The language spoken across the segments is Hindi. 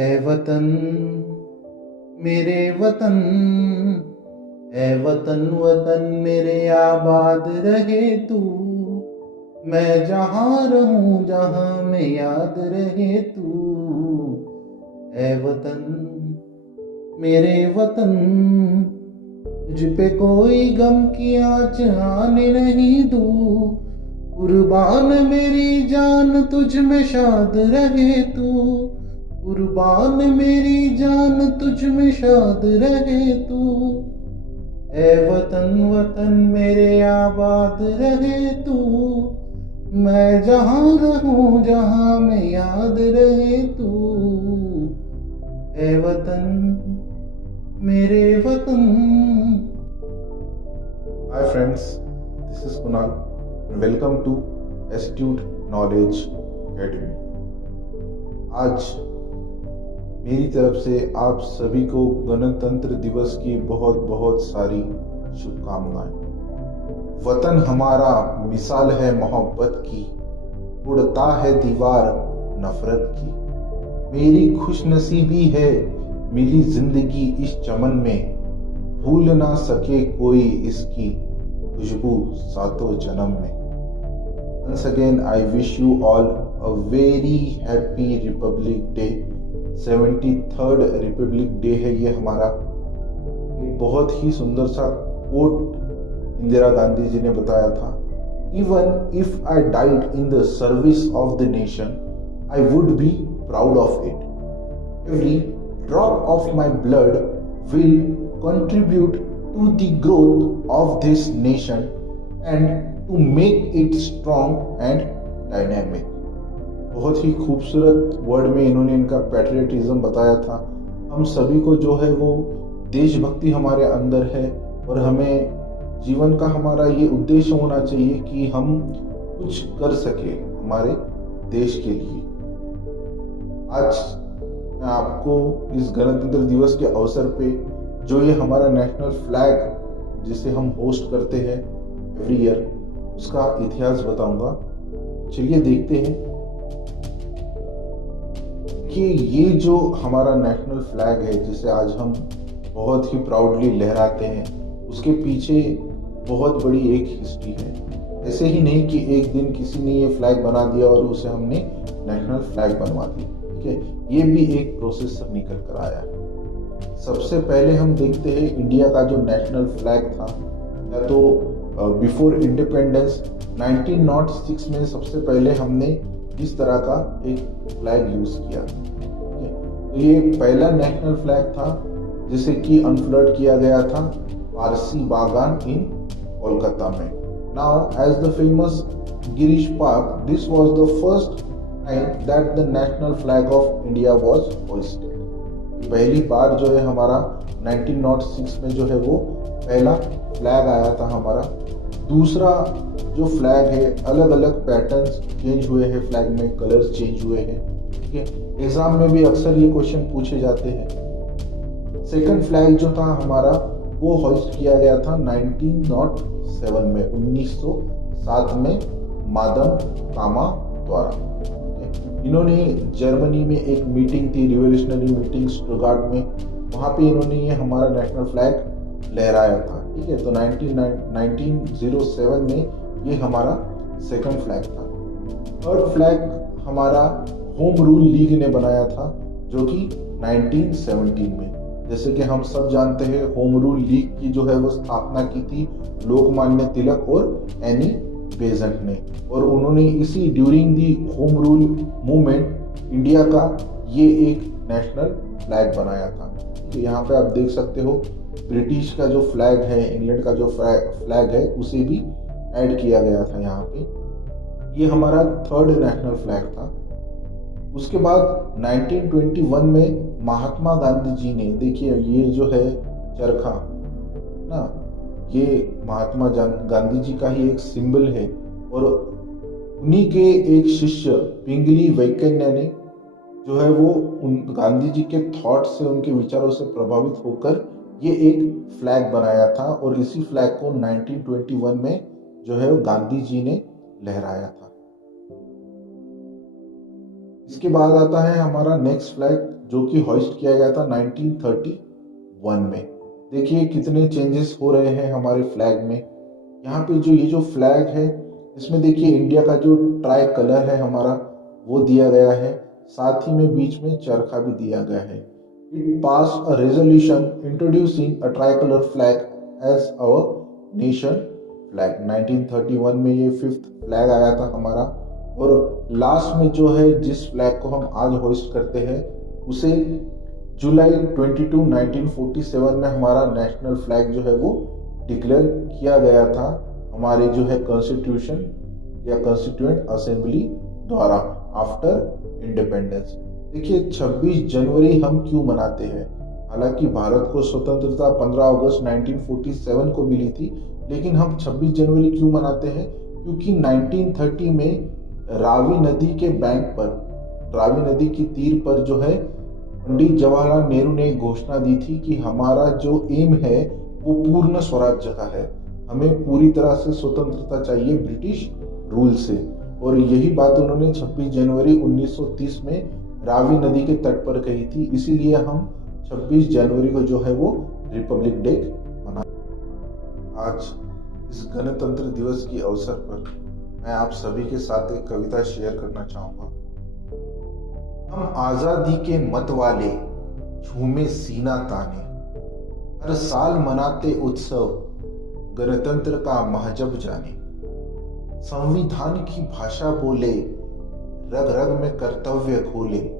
ए वतन मेरे वतन, ए वतन वतन मेरे आबाद रहे तू। मैं जहाँ रहूं जहाँ में याद रहे तू। ए वतन मेरे वतन, तुझ पे कोई गम की आँच आने नहीं दूँ। कुर्बान मेरी जान तुझ में शाद रहे तू। कुर्बान मेरी जान तुझ में शाद रहे तू। ए वतन वतन मेरे आबाद रहे तू। मैं जहाँ रहूं जहाँ में याद रहे तू। ए वतन मेरे वतन। Hi friends, this is Kunal and welcome to Astute Knowledge Academy। आज मेरी तरफ से आप सभी को गणतंत्र दिवस की बहुत बहुत सारी शुभकामनाएं। वतन हमारा मिसाल है मोहब्बत की, उड़ता है दीवार नफरत की। मेरी खुशनसीबी है मिली जिंदगी इस चमन में, भूल ना सके कोई इसकी खुशबू सातों जन्म में। Once again I wish you all a very happy Republic Day। 73rd Republic Day है ये हमारा। एक बहुत ही सुंदर सा कोट इंदिरा गांधी जी ने बताया था, Even if I died in the service of the nation, I would be proud of it। Every drop of my blood will contribute to the growth of this nation and to make it strong and dynamic। बहुत ही खूबसूरत वर्ड में इन्होंने इनका पैट्रियटिज्म बताया था। हम सभी को जो है वो देशभक्ति हमारे अंदर है और हमें जीवन का हमारा ये उद्देश्य होना चाहिए कि हम कुछ कर सके हमारे देश के लिए। आज मैं आपको इस गणतंत्र दिवस के अवसर पे जो ये हमारा नेशनल फ्लैग जिसे हम होस्ट करते हैं एवरी ईयर, उसका इतिहास बताऊंगा। चलिए देखते हैं कि ये जो हमारा नेशनल फ्लैग है जिसे आज हम बहुत ही प्राउडली लहराते हैं, उसके पीछे बहुत बड़ी एक हिस्ट्री है। ऐसे ही नहीं कि एक दिन किसी ने ये फ्लैग बना दिया और उसे हमने नेशनल फ्लैग बनवा दिया। ठीक है, ये भी एक प्रोसेस से निकल कर आया। सबसे पहले हम देखते हैं इंडिया का जो नेशनल फ्लैग था, या तो बिफोर इंडिपेंडेंस 1906 में सबसे पहले हमने इस तरह का एक फ्लैग यूज किया। तो ये पहला नेशनल फ्लैग था जिसे कि अनफ्लर्ड किया गया था पारसी बागान इन कोलकाता में। Now as the famous Girish park, this was the first time that the national flag of India was hoisted. पहली बार जो है हमारा 1906 में जो है वो पहला फ्लैग आया था हमारा। दूसरा जो फ्लैग है, अलग अलग पैटर्न्स चेंज हुए हैं फ्लैग में, कलर्स चेंज हुए हैं। ठीक है, एग्जाम में भी अक्सर ये क्वेश्चन पूछे जाते हैं। सेकंड फ्लैग जो था हमारा वो होस्ट किया गया था 1907 में, 1907 में मादम कामा द्वारा। इन्होंने जर्मनी में एक मीटिंग थी, रिवोल्यूशनरी मीटिंग स्टुटगार्ट में, वहाँ पे इन्होंने ये हमारा नेशनल फ्लैग लहराया था। ठीक है, तो 1907 में ये हमारा सेकंड फ्लैग था। थर्ड फ्लैग हमारा होम रूल लीग ने बनाया था जो कि 1917 में। जैसे कि हम सब जानते हैं होम रूल लीग की जो है वो स्थापना की थी लोकमान्य तिलक और एनी बेजेंट ने, और उन्होंने इसी during the home rule movement India का ये एक नेशनल फ्लैग बनाया था। तो यहाँ पे आप देख सकते हो ब्रिटिश का जो फ्लैग है, इंग्लैंड का जो फ्लैग है, उसे भी ऐड किया गया था यहाँ पे। ये हमारा थर्ड नेशनल फ्लैग था। उसके बाद 1921 में महात्मा गांधी जी ने, देखिए ये जो है चरखा ना, ये महात्मा गांधी जी का ही एक सिंबल है, और उन्हीं के एक शिष्य पिंगली वेंकैया ने जो है वो उन गांधी जी के थॉट से, उनके विचारों से प्रभावित होकर ये एक फ्लैग बनाया था, और इसी फ्लैग को 1921 में जो है वो गांधी जी ने लहराया था। इसके बाद आता है हमारा नेक्स्ट फ्लैग जो कि होइस्ट किया गया था 1931 में। देखिए कितने चेंजेस हो रहे हैं हमारे फ्लैग में। यहाँ पे जो ये जो फ्लैग है इसमें देखिए इंडिया का जो ट्राई कलर है हमारा वो दिया गया है, साथ ही में बीच में चरखा भी दिया गया है। It pass a resolution introducing a tricolour flag as our nation flag. 1931 में ये फिफ्थ फ्लैग आया था हमारा। और लास्ट में जो है जिस फ्लैग को हम आज होस्ट करते हैं उसे जुलाई 22 1947 में हमारा नेशनल फ्लैग जो है वो डिक्लेयर किया गया था हमारे जो है कॉन्स्टिट्यूशन या कॉन्स्टिट्यूएंट असेंबली द्वारा आफ्टर इंडिपेंडेंस। देखिए 26 जनवरी हम क्यों मनाते हैं? हालांकि भारत को स्वतंत्रता 15 अगस्त 1947 को मिली थी, लेकिन हम 26 जनवरी क्यों मनाते हैं? क्योंकि 1930 में रावी नदी के बैंक पर, रावी नदी की तीर पर जो है पंडित जवाहरलाल नेहरू ने एक घोषणा दी थी कि हमारा जो एम है वो पूर्ण स्वराज्य का है, हमें पूरी तरह से स्वतंत्रता चाहिए ब्रिटिश रूल से। और यही बात उन्होंने 26 जनवरी 1930 में रावी नदी के तट पर कही थी। इसीलिए हम 26 जनवरी को जो है वो रिपब्लिक डे मनाते। आज इस गणतंत्र दिवस के अवसर पर मैं आप सभी के साथ एक कविता शेयर करना चाहूंगा। हम आजादी के मत वाले झूमे सीना ताने, हर साल मनाते उत्सव गणतंत्र का महजब जाने। संविधान की भाषा बोले, रग रग में कर्तव्य घोले,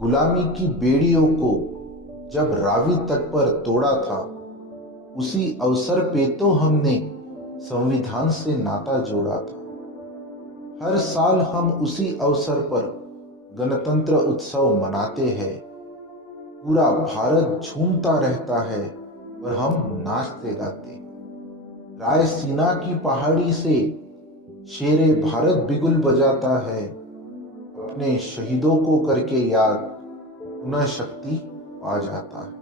गुलामी की बेड़ियों को जब रावी तट पर तोड़ा था, उसी अवसर पे तो हमने संविधान से नाता जोड़ा था। हर साल हम उसी अवसर पर गणतंत्र उत्सव मनाते हैं। पूरा भारत झूमता रहता है और हम नाचते गाते हैं। रायसीना की पहाड़ी से शेरे भारत बिगुल बजाता है, अपने शहीदों को करके याद पुनः शक्ति आ जाता है।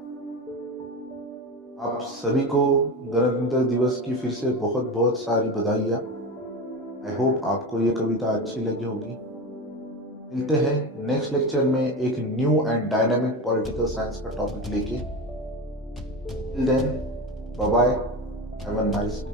आप सभी को गणतंत्र दिवस की फिर से बहुत बहुत सारी बधाइयाँ। आई होप आपको ये कविता अच्छी लगी होगी। मिलते हैं नेक्स्ट लेक्चर में एक new and dynamic political science का टॉपिक लेके। Till then, bye bye, have a nice day.